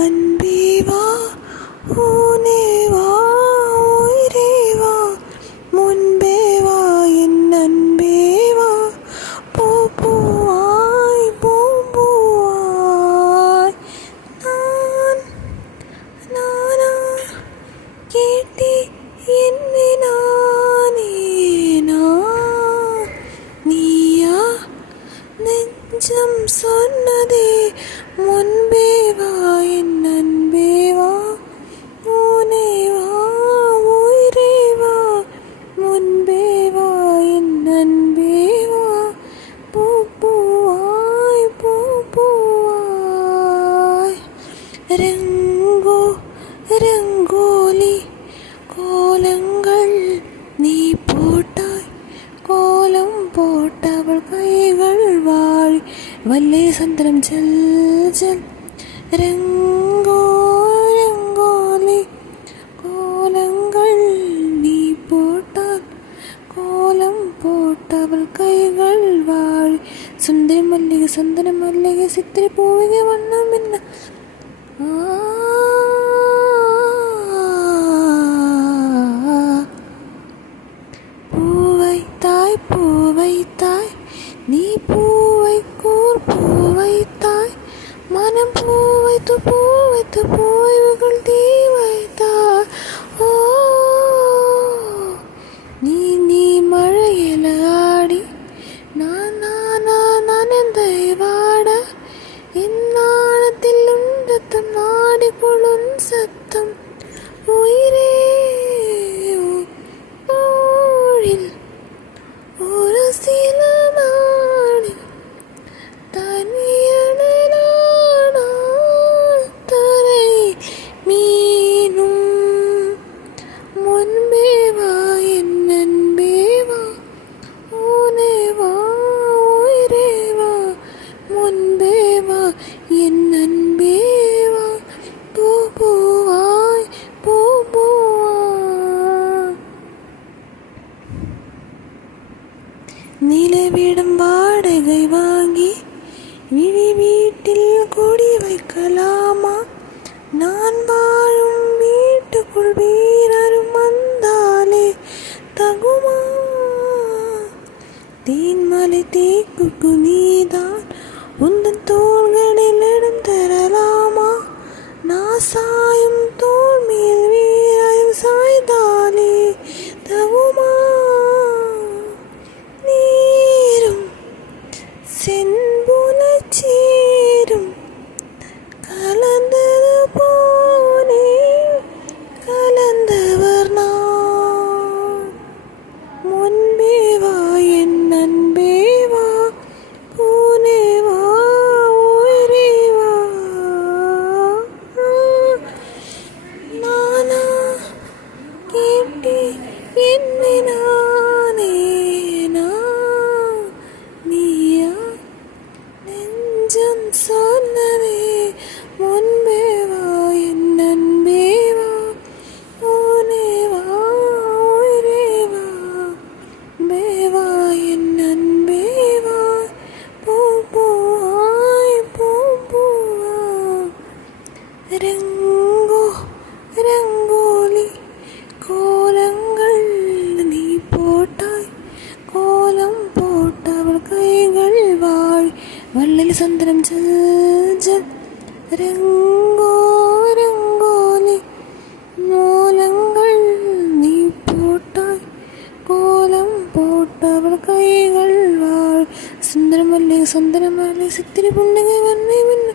அன்பே வா, ஊனே வா, உயிரே வா, முன்பே வா, என் அன்பே வா, பூ பூவாய் பூம்பூவாய். நான் நானா கேட்டே என்னை நானே நான், நீயா நெஞ்சம் சொன்னதே முன்பே வா, என் அன்பே வா, ஊனே வா, உயிரே வா, முன்பே வா, என் அன்பே வா, பூ பூவாய் பூ பூவாய். ரங்கோ ரங்கோலி கோலங்கள் நீ போட்டாய், கோலம் போட்டவள் கைகள் வாழி வல்லே சந்திரம் ஜல் ஜல். ரங்கோ ரங்கோலி கோலங்கள் நீ போட்டால், கோலம் போட்டவள் கைகள் வாழி சுந்தரி மல்லிகை சந்தன மல்லிகை சித்திரை பூவிகை வண்ணம் என்ன பூவைத்தாய் பூவைத்தாய் நீ பூவைக்கூர் பூவைத்தாய், மனம் பூவைத்து பூவைத்து பூய்வுகள் தீ வைத்தாய். ஓ நீ நீ மழையில ஆடி நான் நனந்தை வாட, இந்நாணத்தில் உண்டத்தம் நாடி குழுன் சத்தம் உயிரே ஊழில் ஒரு சில நாடி தனியடலானா தரை மீனும் முன்பே வா, என் அன்பே வா, ஊனே வா, உயிரே வா, முன்பே வா, என் அன்பே வா, பூ பூவாய் பூ பூவாய். நிலவிடம் வாடகை வாங்கி விழி வீட்டில் கொடி வைக்கலாமா, நான் வாழும் வீட்டுக்குள் வீரரும் வந்தாலே தகுமா, தேன்மலை தேக்குக்கு நீதான் உந்தன் தோள்களில் இடம் தரலாமா, நான் சாயும் தோள் மேல் வீரையும் சாய்ந்தாலே தகுமா, நீரும் செம்புலச் சேரும் கலந்தது போனே கலந்தவர் நான், முன்பே வா, என் அன்பே வா, ஊனே வா, உயிரே வா. நானா கேட்டே என்னை நானே நான், நீயா நெஞ்சம் சொன்னதே முன்பே வா, என் அன்பே வா, ஊனே வா, உயிரே வா, முன்பே வா, என் அன்பே வா, பூ பூவாய் பூ பூவாய். ரங்கோ ரங்கோலி கோலங்கள் நீ போட்டாய், கோலம் போட்டவள் கைகள் வாழி வள்ளல் சந்திரம் ஜல் ஜல். ரங்கோ ரங்கோலி கோலங்கள் நீ போட்டாய், கோலம் போட்டவள் கைகள் வாழி சுந்தரமல்லி சுந்தரமல்லி சித்திரை புன்னகை வண்ணை மின்ன